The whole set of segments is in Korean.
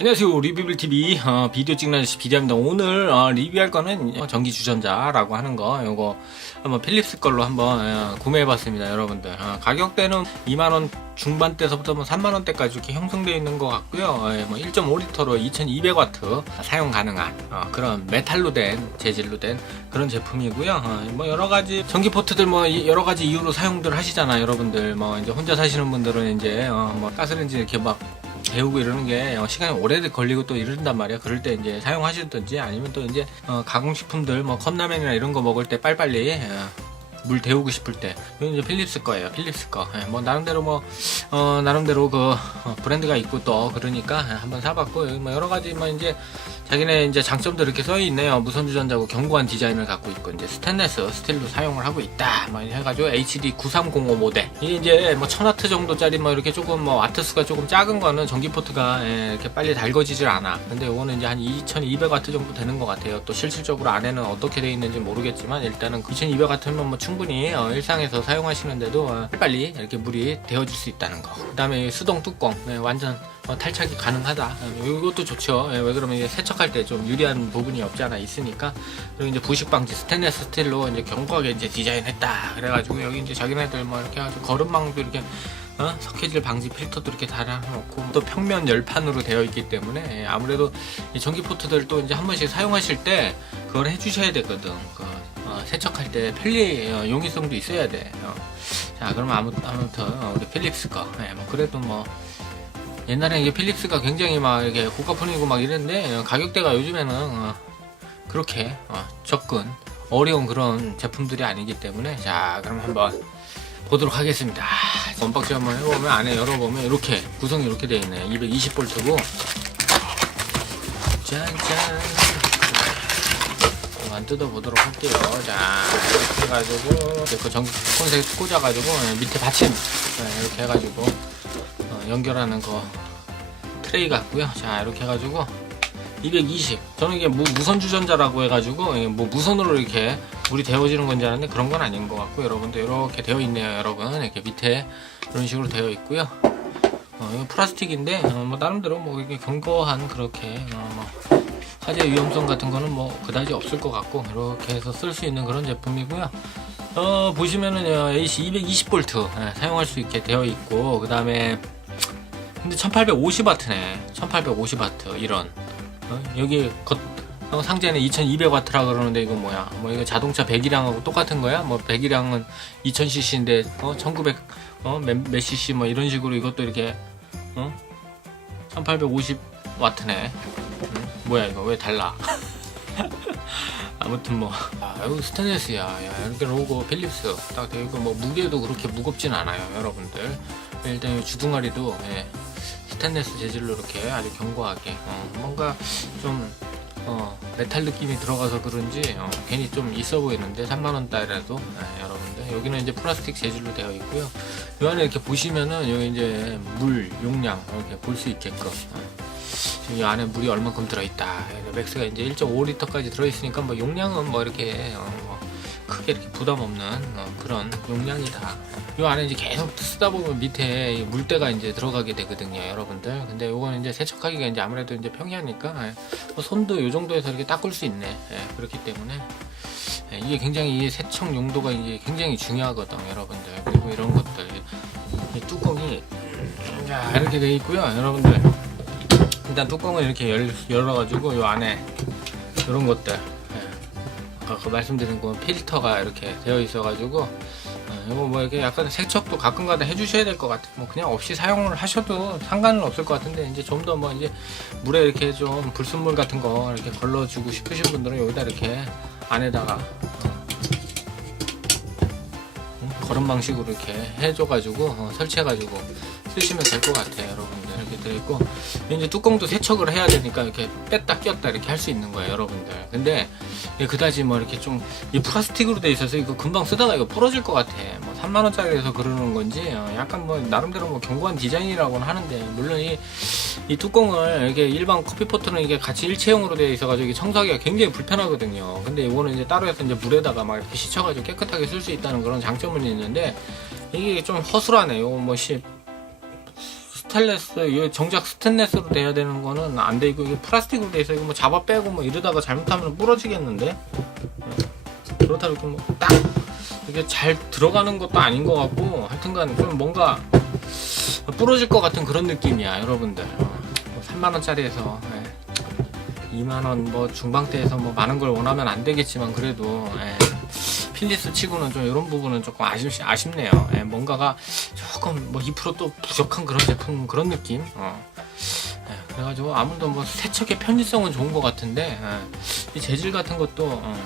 안녕하세요. 리뷰빌TV 어, 비디오 찍는 아저씨 비디오입니다. 오늘 어, 리뷰할 거는 어, 전기 주전자라고 하는 거 요거 한번 필립스 걸로 한번 어, 구매해 봤습니다 여러분들. 어, 가격대는 2만원 중반대서부터 뭐 3만원대까지 이렇게 형성되어 있는 것 같고요. 예, 뭐 1.5리터로 2200W 사용 가능한 어, 그런 메탈로 된 재질로 된 그런 제품이고요. 어, 뭐 여러가지 전기 포트들 뭐 이- 여러가지 이유로 사용들 하시잖아요 여러분들. 뭐 이제 혼자 사시는 분들은 이제 어, 뭐 가스레인지 이렇게 막 배우고 이러는 게 어, 시간이 오래 걸리고 또 이런단 말이야. 그럴 때 이제 사용하시든지 아니면 또 이제 어, 가공식품들 뭐 컵라면이나 이런 거 먹을 때 빨리빨리 어, 물 데우고 싶을 때 이건 이제 필립스 거예요. 필립스 거. 예, 뭐 나름대로 뭐 어, 나름대로 그 어, 브랜드가 있고 또 그러니까 예, 한번 사봤고 뭐 여러 가지 뭐 이제 자기네 이제 장점도 이렇게 써 있네요. 무선 주전자고 견고한 디자인을 갖고 있고 이제 스테인레스 스틸로 사용을 하고 있다. 뭐 해가지고 HD 9305 모델 이게 이제 뭐 1000와트 정도짜리 뭐 이렇게 조금 뭐 와트 수가 조금 작은 거는 전기 포트가 예, 이렇게 빨리 달궈지질 않아. 근데 이거는 이제 한 2200와트 정도 되는 것 같아요. 또 실질적으로 안에는 어떻게 되어 있는지 모르겠지만 일단은 2200와트면 뭐 충분히 어, 일상에서 사용하시는데도 어, 빨리 이렇게 물이 데워질 수 있다는 거. 그 다음에 수동 뚜껑 예, 완전 어, 탈착이 가능하다. 예, 이것도 좋죠. 예, 왜 그러면 이제 세척할 때 좀 유리한 부분이 없지 않아 있으니까. 그리고 이제 부식 방지 스테인레스 스틸로 이제 견고하게 이제 디자인했다. 그래가지고 여기 이제 자기네들 뭐 이렇게 해가지고 거름망도 이렇게 어? 석회질 방지 필터도 이렇게 달아놓고 또 평면 열판으로 되어 있기 때문에 예, 아무래도 이 전기 포트들 또 이제 한 번씩 사용하실 때 그걸 해주셔야 되거든. 그, 어, 세척할 때 편리 어, 용이성도 있어야 돼. 어. 자, 그럼 아무, 아무튼 어, 우리 필립스 거. 예, 뭐 그래도 뭐 옛날에 이게 필립스가 굉장히 막 이렇게 고가폰이고 막 이랬는데 어, 가격대가 요즘에는 어, 그렇게 어, 접근 어려운 그런 제품들이 아니기 때문에 자 그럼 한번 보도록 하겠습니다. 아, 언박싱 한번 해보면 안에 열어보면 이렇게 구성이 이렇게 되어 있네. 220V고 짠짠 한번 뜯어보도록 할게요. 자 이렇게 해가지고 이제 그 전기 콘센트 꽂아가지고 밑에 받침 네, 이렇게 해가지고 어, 연결하는 거 트레이 같고요. 자 이렇게 해가지고 220. 저는 이게 무, 무선 주전자라고 해가지고 이게 뭐 무선으로 이렇게 물이 데워지는 건지 알았는데 그런 건 아닌 것 같고 여러분들 이렇게 되어 있네요. 여러분 이렇게 밑에 이런 식으로 되어 있고요. 어, 이거 플라스틱인데 어, 뭐 나름대로 뭐 이게 견고한 그렇게 어, 뭐 화재 위험성 같은 거는 뭐 그다지 없을 것 같고 이렇게 해서 쓸 수 있는 그런 제품이고요. 어 보시면은 어, AC 220V 예, 사용할 수 있게 되어 있고 그 다음에 근데 1850W네. 1850W 이런. 어, 여기 겉 어, 상자는 2200W라 그러는데 이거 뭐야? 뭐 이거 자동차 배기량하고 똑같은 거야? 뭐 배기량은 2000cc인데 어 1900 어, 몇, 몇 cc 뭐 이런 식으로 이것도 이렇게 어? 1850W네 뭐야 이거? 왜 달라? 아무튼 뭐. 아, 이거 스테인레스야. 야, 이렇게 로고 필립스 딱 되어 있고 뭐 무게도 그렇게 무겁진 않아요 여러분들. 일단 이 주둥아리도 예, 스테인레스 재질로 이렇게 아주 견고하게 어, 뭔가 좀 어, 메탈 느낌이 들어가서 그런지 어, 괜히 좀 있어 보이는데 3만원대라도 예, 여러분들. 여기는 이제 플라스틱 재질로 되어 있고요. 이 안에 이렇게 보시면은 여기 이제 물 용량 이렇게 볼 수 있게끔 어, 이 안에 물이 얼만큼 들어있다. 그래서 맥스가 이제 1.5리터까지 들어있으니까 뭐 용량은 뭐 이렇게 어, 뭐 크게 이렇게 부담 없는 어, 그런 용량이다. 이 안에 이제 계속 쓰다 보면 밑에 이 물때가 이제 들어가게 되거든요, 여러분들. 근데 요거는 이제 세척하기가 이제 아무래도 이제 평이하니까 예, 뭐 손도 요 정도에서 이렇게 닦을 수 있네. 예, 그렇기 때문에 예, 이게 굉장히 이 세척 용도가 이제 굉장히 중요하거든, 여러분들. 그리고 이런 것들 이 뚜껑이 자, 이렇게 돼 있고요, 여러분들. 일단 뚜껑을 이렇게 열, 열어가지고 이 안에 이런 것들 예. 아까 말씀드린 그 필터가 이렇게 되어 있어가지고 어, 이거 뭐 이렇게 약간 세척도 가끔가다 해주셔야 될 것 같아요. 뭐 그냥 없이 사용을 하셔도 상관은 없을 것 같은데 이제 좀 더 뭐 이제 물에 이렇게 좀 불순물 같은 거 이렇게 걸러주고 싶으신 분들은 여기다 이렇게 안에다가 어, 음, 거름 방식으로 이렇게 해줘가지고 어, 설치해가지고 쓰시면 될 것 같아요, 여러분들. 이렇게 들어있고 이제 뚜껑도 세척을 해야 되니까 이렇게 뺐다 꼈다 이렇게 할 수 있는 거예요, 여러분들. 근데 그다지 뭐 이렇게 좀 이 플라스틱으로 돼 있어서 이거 금방 쓰다가 이거 부러질 것 같아. 뭐 3만 원짜리에서 그러는 건지 어, 약간 뭐 나름대로 뭐 견고한 디자인이라고는 하는데 물론 이, 이 뚜껑을 이렇게 일반 커피포트는 이게 같이 일체형으로 되어 있어가지고 청소하기가 굉장히 불편하거든요. 근데 이거는 이제 따로 해서 이제 물에다가 막 이렇게 씻혀가지고 깨끗하게 쓸 수 있다는 그런 장점은 있는데 이게 좀 허술하네. 요거 뭐 시, 스테인레스 이게 정작 스테인레스로 돼야 되는 거는 안 돼. 이거 이게 플라스틱으로 돼 있어. 이거 뭐 잡아 빼고 뭐 이러다가 잘못하면 부러지겠는데. 네. 그렇다 이렇게 뭐 딱 이게 잘 들어가는 것도 아닌 것 같고 하여튼간 좀 뭔가 부러질 것 같은 그런 느낌이야, 여러분들. 어, 3만 원짜리에서 2만 원 뭐 중방대에서 뭐 많은 걸 원하면 안 되겠지만 그래도 예, 필리스 치고는 좀 이런 부분은 조금 아쉽, 아쉽네요. 예, 뭔가가 조금 뭐 2%또 부족한 그런 제품 그런 느낌. 어. 예, 그래가지고 아무래도 뭐 세척의 편의성은 좋은 것 같은데 예, 이 재질 같은 것도 어,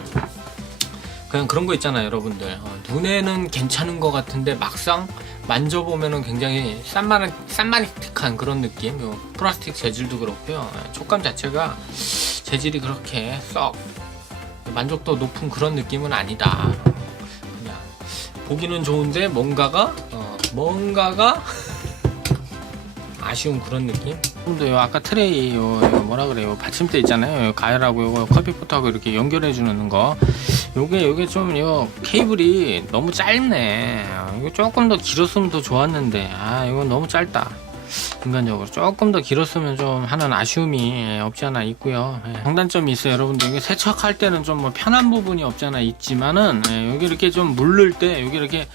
그냥 그런 거 있잖아요, 여러분들. 어, 눈에는 괜찮은 것 같은데 막상 만져보면은 굉장히 싼마리, 싼마리틱한 그런 느낌. 요 플라스틱 재질도 그렇고요. 예, 촉감 자체가 재질이 그렇게 썩 만족도 높은 그런 느낌은 아니다. 그냥 보기는 좋은데 뭔가가 어, 뭔가가 아쉬운 그런 느낌? 근데 요 아까 트레이 요, 요 뭐라 그래요? 받침대 있잖아요. 요 가열하고 요거 커피포트하고 이렇게 연결해 주는 거. 요게 요게 좀 요 케이블이 너무 짧네. 어, 이거 조금 더 길었으면 더 좋았는데. 아 이건 너무 짧다 인간적으로 조금 더 길었으면 좀 하는 아쉬움이 예, 없지 않아 있고요. 예, 장단점이 있어요 여러분들. 이게 세척할 때는 좀 뭐 편한 부분이 없지 않아 있지만은 예, 여기 이렇게 좀 물를 때 여기 이렇게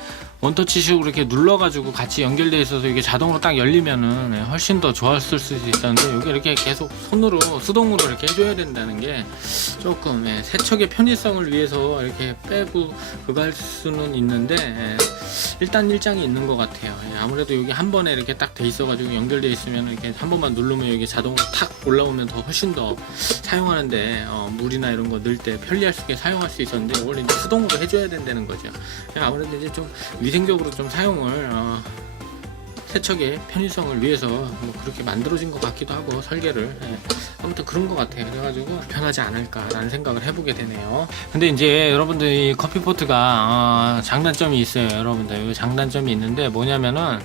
원터치식으로 이렇게 눌러가지고 같이 연결되어 있어서 이게 자동으로 딱 열리면은 예, 훨씬 더 좋았을 수도 있었는데 여기 이렇게 계속 손으로 수동으로 이렇게 해줘야 된다는 게 조금 예, 세척의 편의성을 위해서 이렇게 빼고 그거 할 수는 있는데 예, 일단 일장이 있는 것 같아요. 예, 아무래도 여기 한 번에 이렇게 딱 돼 있어가지고 연결돼 있으면 이렇게 한 번만 누르면 여기 자동으로 탁 올라오면 더 훨씬 더 사용하는데 어, 물이나 이런 거 넣을 때 편리할 수 있게 사용할 수 있었는데 원래 이제 수동으로 해줘야 된다는 거죠. 예, 아무래도 이제 좀 위생적으로 좀 사용을 어, 세척의 편의성을 위해서 뭐 그렇게 만들어진 것 같기도 하고 설계를. 예. 아무튼 그런 것 같아요. 그래가지고 편하지 않을까라는 생각을 해보게 되네요. 근데 이제 여러분들 이 커피포트가 어, 장단점이 있어요 여러분들. 이 장단점이 있는데 뭐냐면은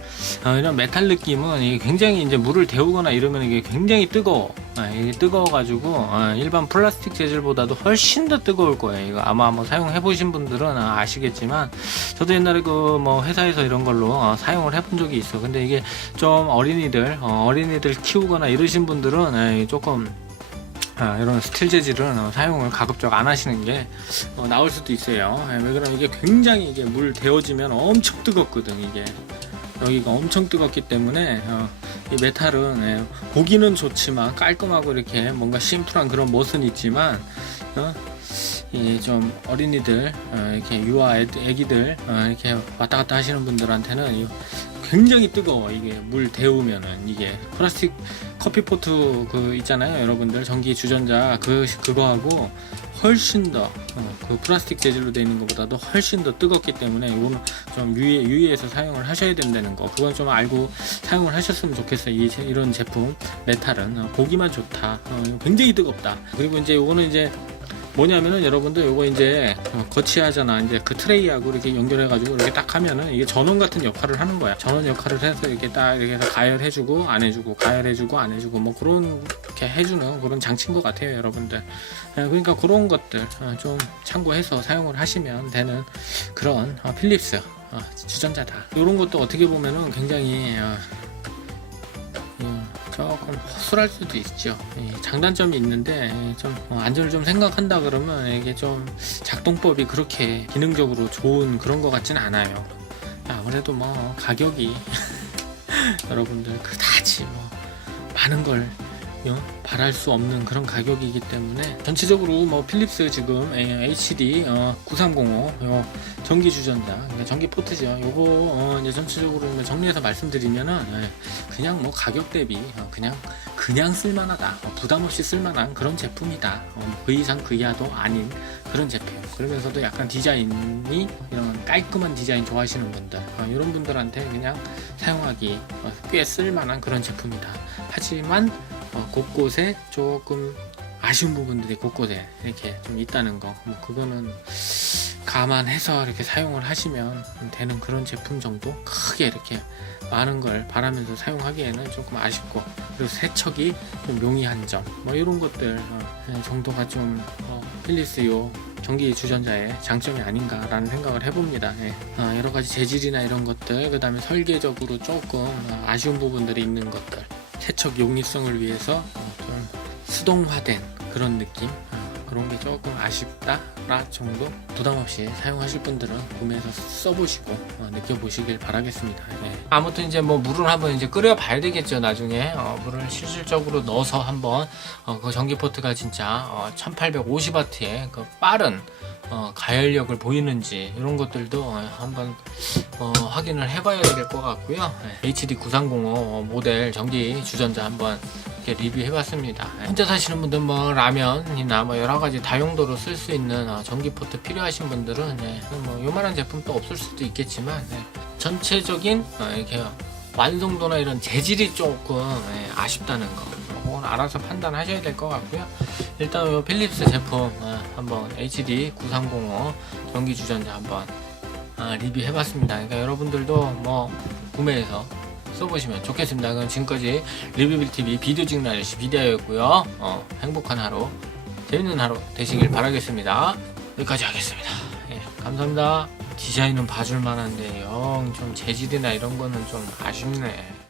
어, 이런 메탈 느낌은 굉장히 이제 물을 데우거나 이러면 이게 굉장히 뜨거워 아, 이게 뜨거워가지고 어, 일반 플라스틱 재질보다도 훨씬 더 뜨거울 거예요 이거 아마 뭐 사용해 보신 분들은 아, 아시겠지만 저도 옛날에 그 뭐 회사에서 이런 걸로 어, 사용을 해본 적이 있어. 근데 이게 좀 어린이들 어, 어린이들 키우거나 이러신 분들은 에, 조금 아, 이런 스틸 재질은 어, 사용을 가급적 안 하시는 게 어, 나을 수도 있어요. 예, 왜 그러면 이게 굉장히 이게 물 데워지면 엄청 뜨겁거든 이게 여기가 엄청 뜨겁기 때문에 어, 이 메탈은 예, 보기는 좋지만 깔끔하고 이렇게 뭔가 심플한 그런 멋은 있지만 어, 이좀 어린이들 어, 이렇게 유아 애, 애기들 어, 이렇게 왔다 갔다 하시는 분들한테는 이 굉장히 뜨거워. 이게 물 데우면은. 이게 플라스틱 커피포트 그 있잖아요 여러분들. 전기 주전자 그 그거하고 훨씬 더 그 플라스틱 재질로 되어 있는 것보다도 훨씬 더 뜨겁기 때문에 이거는 좀 유의, 유의해서 사용을 하셔야 된다는 거. 그건 좀 알고 사용을 하셨으면 좋겠어요. 이, 제- 이런 제품 메탈은. 어, 보기만 좋다. 어, 굉장히 뜨겁다. 그리고 이제 이거는 이제 뭐냐면은 여러분들 요거 이제 어, 거치하잖아. 이제 그 트레이하고 이렇게 연결해 가지고 이렇게 딱 하면은 이게 전원 같은 역할을 하는 거야. 전원 역할을 해서 이렇게 딱 이렇게 해서 가열해 주고 안 해주고 가열해 주고 안 해주고 뭐 그런 이렇게 해주는 그런 장치인 것 같아요 여러분들. 예, 그러니까 그런 것들 어, 좀 참고해서 사용을 하시면 되는 그런 어, 필립스 어, 주전자다. 이런 것도 어떻게 보면은 굉장히 조금 허술할 수도 있죠. 예, 장단점이 있는데 예, 좀 어, 안전을 좀 생각한다 그러면 이게 좀 작동법이 그렇게 기능적으로 좋은 그런 것 같진 않아요. 아무래도 뭐 가격이 여러분들 그다지 뭐 많은 걸 어, 바랄 수 없는 그런 가격이기 때문에 전체적으로 뭐 필립스 지금 예, HD 어, 9305요 전기 주전자 그러니까 전기 포트죠. 요거 어, 이제 전체적으로 이제 정리해서 말씀드리면은 예, 그냥 뭐 가격 대비 어, 그냥 그냥 쓸만하다 어, 부담 없이 쓸만한 그런 제품이다. 어, 그 이상 그 이하도 아닌 그런 제품. 그러면서도 약간 디자인이 이런 깔끔한 디자인 좋아하시는 분들 어, 이런 분들한테 그냥 사용하기 어, 꽤 쓸만한 그런 제품이다. 하지만 어, 곳곳에 조금 아쉬운 부분들이 곳곳에 이렇게 좀 있다는 거. 뭐 그거는 감안해서 이렇게 사용을 하시면 되는 그런 제품 정도 크게 이렇게 많은 걸 바라면서 사용하기에는 조금 아쉽고 그리고 세척이 좀 용이한 점 뭐 이런 것들 어, 정도가 좀 어, 필리스 요 전기 주전자의 장점이 아닌가라는 생각을 해봅니다. 예. 어, 여러 가지 재질이나 이런 것들, 그 다음에 설계적으로 조금 어, 아쉬운 부분들이 있는 것들, 세척 용이성을 위해서 어, 좀 수동화된 그런 느낌, 어, 그런 게 조금 아쉽다 라 정도 부담 없이 사용하실 분들은 구매해서 써보시고 어, 느껴보시길 바라겠습니다. 예. 아무튼 이제 뭐 물을 한번 이제 끓여봐야 되겠죠 나중에 어, 물을 실질적으로 넣어서 한번 어, 그 전기 포트가 진짜 어, 1850W의 그 빠른 어, 가열력을 보이는지 이런 것들도 어, 한번 어, 확인을 해봐야 될 것 같고요. 네, HD 9305 모델 전기 주전자 한번 리뷰해봤습니다. 네, 혼자 사시는 분들 뭐 라면이나 뭐 여러 가지 다용도로 쓸 수 있는 어, 전기 포트 필요하신 분들은 네, 뭐 요만한 제품 또 없을 수도 있겠지만 네, 전체적인 어, 이렇게 완성도나 이런 재질이 조금 예, 아쉽다는 거. 그건 알아서 판단하셔야 될 것 같고요. 일단 이 필립스 제품 어, 한번 HD 9305 전기 주전자 한번 아, 리뷰해봤습니다. 그러니까 여러분들도 뭐 구매해서 써보시면 좋겠습니다. 그럼 지금까지 리뷰빌 TV 비디오 아저씨 비디오였고요. 어, 행복한 하루, 재밌는 하루 되시길 바라겠습니다. 여기까지 하겠습니다. 예, 감사합니다. 디자인은 봐줄 만한데 영 좀 재질이나 이런 거는 좀 아쉽네.